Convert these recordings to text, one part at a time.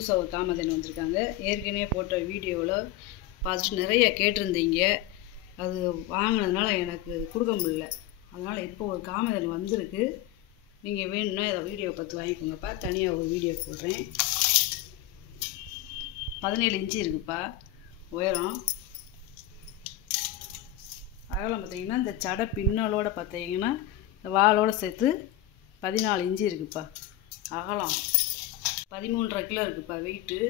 புதுசாக ஒரு காமதேனு வந்திருக்காங்க. ஏற்கனவே போட்ட வீடியோவில் பார்த்துட்டு நிறைய கேட்டிருந்தீங்க. அது வாங்கினதுனால எனக்கு கொடுக்க முடியல. அதனால் இப்போ ஒரு காமதேனு வந்திருக்கு. நீங்கள் வேணும்னா இதை வீடியோ பார்த்து வாங்கிக்கோங்கப்பா. தனியாக ஒரு வீடியோ போடுறேன். 17 இன்ச்சு இருக்குப்பா உயரம். அகலம் பார்த்தீங்கன்னா இந்த சடை பின்னலோட பார்த்தீங்கன்னா இந்த வாலோடு சேர்த்து 14 இன்ச்சு இருக்குப்பா அகலம். 13.5 கிலோ இருக்குப்பா வெயிட்டு.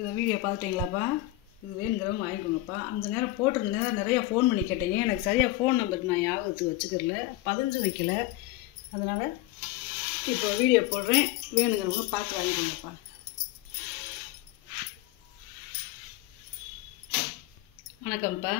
இந்த வீடியோ பார்த்துட்டிங்களாப்பா? இது வேணுங்கிறவங்க வாங்கிக்கோங்கப்பா. அந்த நேரம் போட்டிருந்த நேரம் நிறையா ஃபோன் பண்ணி கேட்டீங்க. எனக்கு சரியாக ஃபோன் நம்பருக்கு நான் ஞாபகத்துக்கு வச்சுக்கிறல, பதிஞ்சு வைக்கல. அதனால் இப்போ வீடியோ போடுறேன். வேணுங்கிறவங்க பார்த்து வாங்கிக்கோங்கப்பா. வணக்கம்ப்பா.